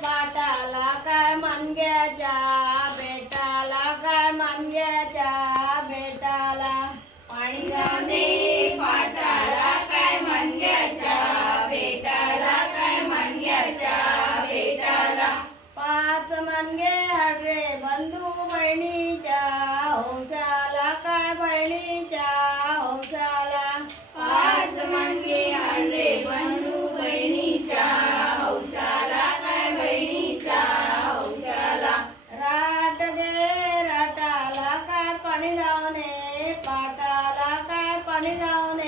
levar माताला काय पाणी जाऊ नये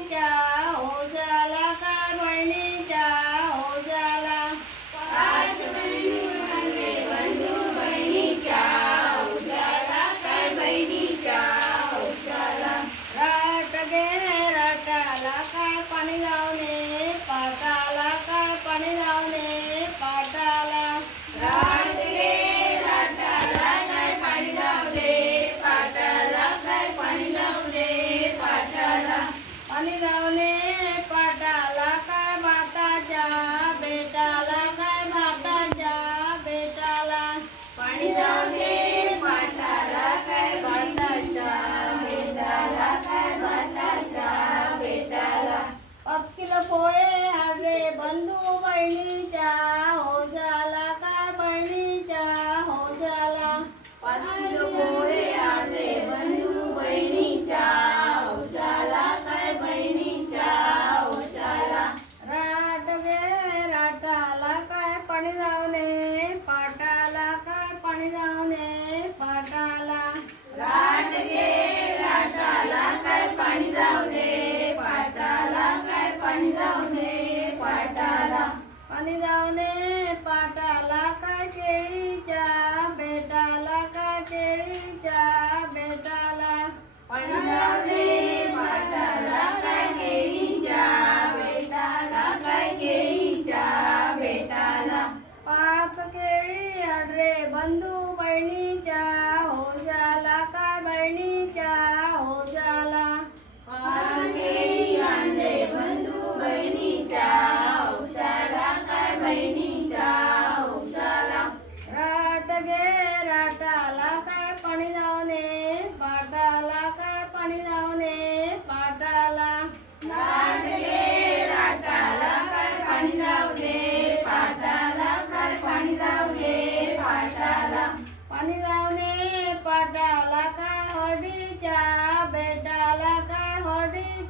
Morning, Lonnie.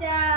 Настя!